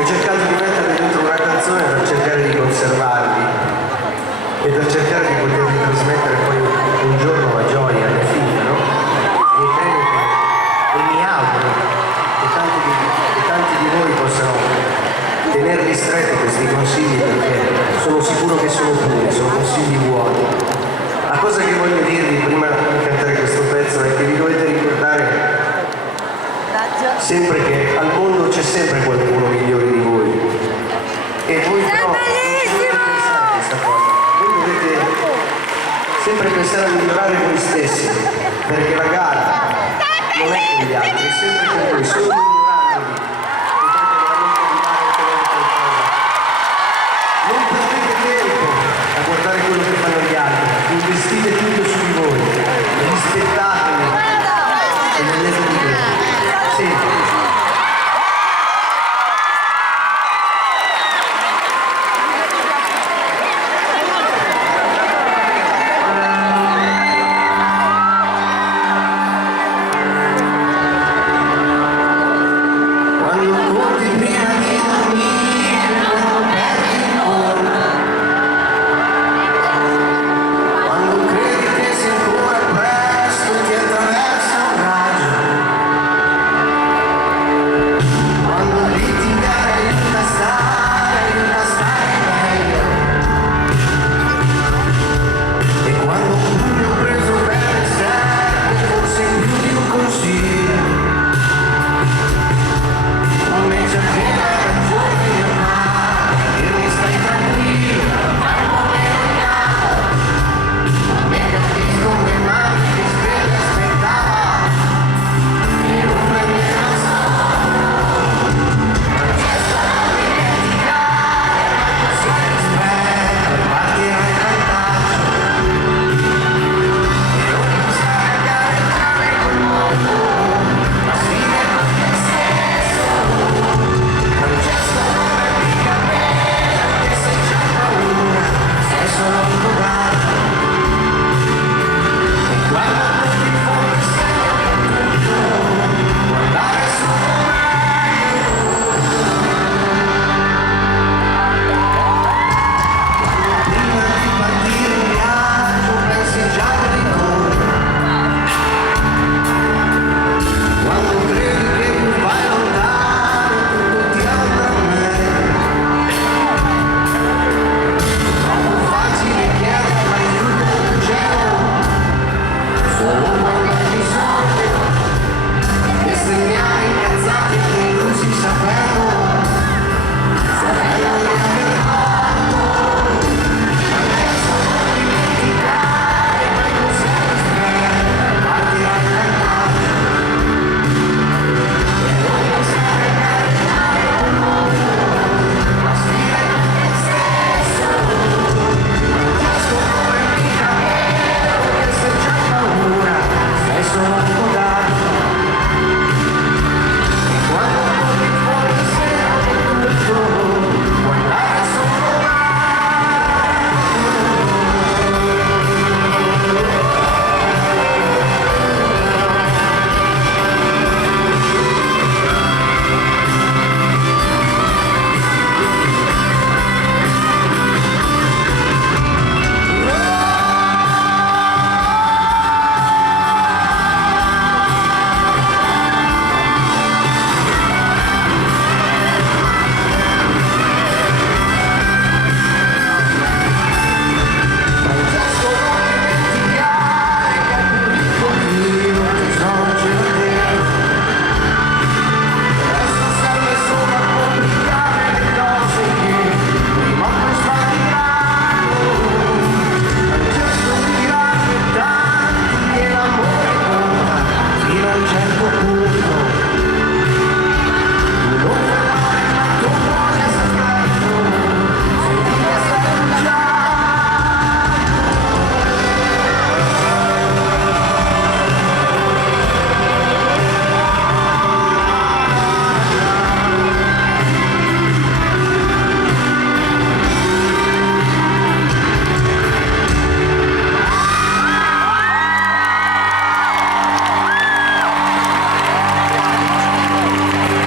ho cercato di mettere dentro una canzone per cercare di conservarli e per cercare di potervi trasmettere poi un giorno la gioia alle figlie, no? E credo e mi auguro che tanti di voi possano tenerli stretti questi consigli, perché sono sicuro che sono puri, sono consigli buoni. La cosa che voglio dirvi prima di cantare questo pezzo è che vi dovete ricordare sempre che al mondo c'è sempre qualcuno migliore di voi, e voi però non dovete pensare a questa cosa, voi dovete sempre pensare a migliorare voi stessi, perché la gara non è con gli altri, è sempre con voi, solo